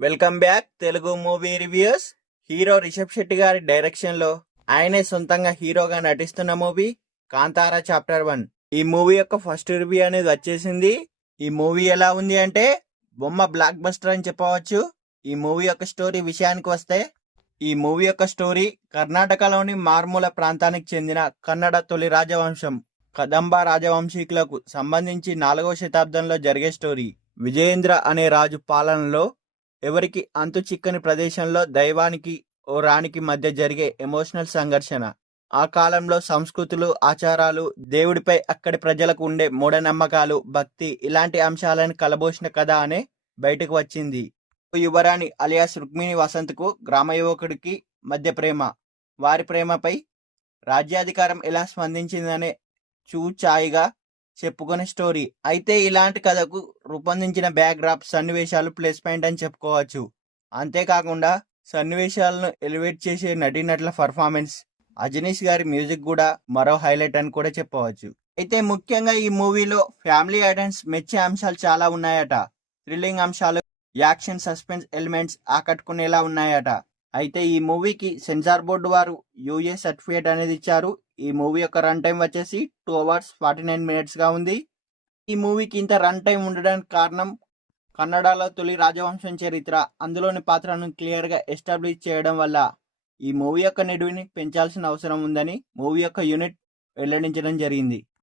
Welcome back Telugu movie reviews. Hero Rishab Shetty గారి direction లో ఆయనే సొంతంగా హీరోగా నటిస్తున్న మూవీ కాంతారా చాప్టర్ 1. ఈ మూవీ యొక్క ఫస్ట్ రివ్యూ అనేది వచ్చేసింది. ఈ మూవీ ఎలా ఉంది అంటే బొమ్మ బ్లాక్ బస్టర్ అని చెప్పవచ్చు. ఈ మూవీ యొక్క స్టోరీ విషయానికి వస్తే, ఈ మూవీ యొక్క స్టోరీ కర్ణాటకలోని మార్మూల ప్రాంతానికి చెందిన కన్నడ తొలి రాజవంశం కదంబ రాజవంశీకులకు సంబంధించి 4వ శతాబ్దంలో జరిగే స్టోరీ. విజయేంద్ర అనే రాజు పాలనలో ఎవరికి అంతు చిక్కని ప్రదేశంలో దైవానికి ఓ రాణికి మధ్య జరిగే ఎమోషనల్ సంఘర్షణ. ఆ కాలంలో సంస్కృతులు, ఆచారాలు, దేవుడిపై అక్కడి ప్రజలకు ఉండే మూఢనమ్మకాలు, భక్తి ఇలాంటి అంశాలను కలబోసిన కథ అనే బయటకు వచ్చింది. యువరాణి అలియాస్ రుక్మిణి వసంత్కు గ్రామ యువకుడికి మధ్య ప్రేమ, వారి ప్రేమపై రాజ్యాధికారం ఎలా స్పందించిందనే చూచాయిగా చెప్పుకునే స్టోరీ. అయితే ఇలాంటి కథకు రూపొందించిన బ్యాక్డ్రాప్, సన్నివేశాలు ప్లస్ పాయింట్ అని చెప్పుకోవచ్చు. అంతేకాకుండా సన్నివేశాలను ఎలివేట్ చేసే నటీనటుల పర్ఫార్మెన్స్, అజనీష్ గారి మ్యూజిక్ కూడా మరో హైలైట్ అని కూడా చెప్పవచ్చు. అయితే ముఖ్యంగా ఈ మూవీలో ఫ్యామిలీ ఐటమ్స్ మెచ్చే అంశాలు చాలా ఉన్నాయట. థ్రిల్లింగ్ అంశాలు, యాక్షన్, సస్పెన్స్ ఎలిమెంట్స్ ఆకట్టుకునేలా ఉన్నాయట. అయితే ఈ మూవీకి సెన్సార్ బోర్డు వారు యూఏ సర్టిఫికేట్ అనేది ఇచ్చారు. ఈ మూవీ యొక్క రన్ టైం వచ్చేసి 2 hours 49 minutes గా ఉంది. ఈ మూవీకి ఇంత రన్ టైం ఉండడానికి కారణం కన్నడలో తొలి రాజవంశం చరిత్ర, అందులోని పాత్రను క్లియర్ గా ఎస్టాబ్లిష్ చేయడం వల్ల ఈ మూవీ యొక్క నిడివిని పెంచాల్సిన అవసరం ఉందని మూవీ యొక్క యూనిట్ వెల్లడించడం జరిగింది.